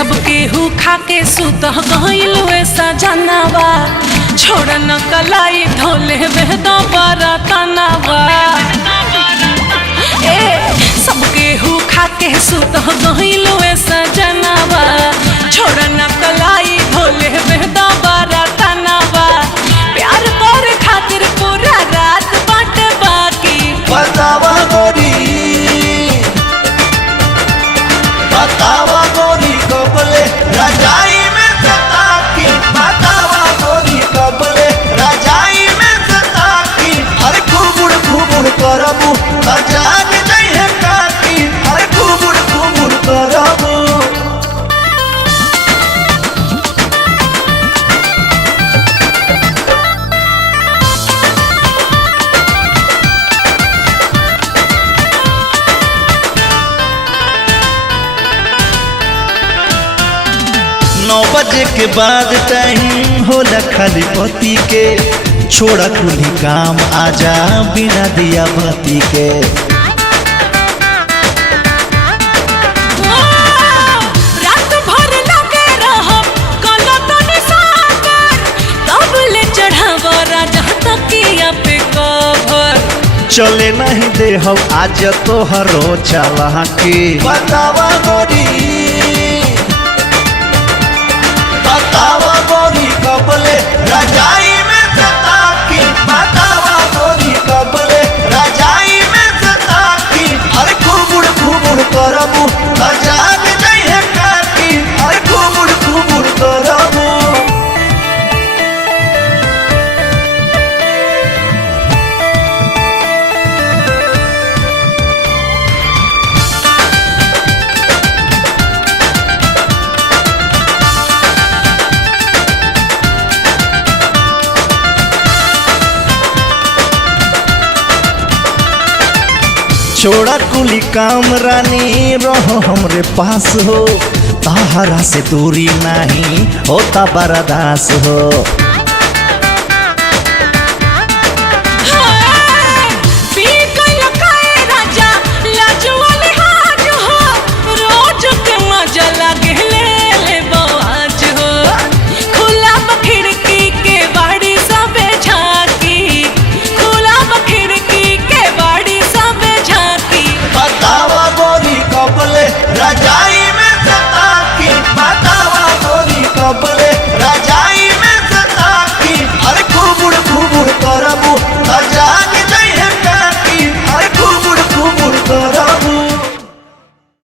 सबके हु खा के सुत गइल वैसा जानवा छोड़ न कलाई ढोले बेहदा बरा तनावा ए सबके हु खा के सुत गइल वैसा जानवा छोड़ न कलाई ढोले बेहदा बरा तनावा प्यार कर खातिर पूरा रात बाटे बाकी बतावा गोरी कबले रजाई में सता की बतावा गोरी कबले रजाई में सता की अरे घुमुड़ करबू जाग जइहे काकी अरे घुमुड़ करबू नौ बजे के बाद टाइम होला खाली पति के छोड़ा कुली काम आजा बिना दिया बत्ती के रात भर लगे रहब गलत निशाकर तब ले चढ़ाव राजा तकिया पे कवर चले नहीं दे हम आज तोहरो चला के बतावा गोरी कबले रजाई में सता की बतावा गोरी कबले रजाई में सता की अरे घुमुड़ करबू जाग जइहे काकी अरे घुमुड़ करबू छोड़ा कुली काम रानी रहो हमरे पास हो ताहरा से दूरी नहीं होता बर्दाश्त हो।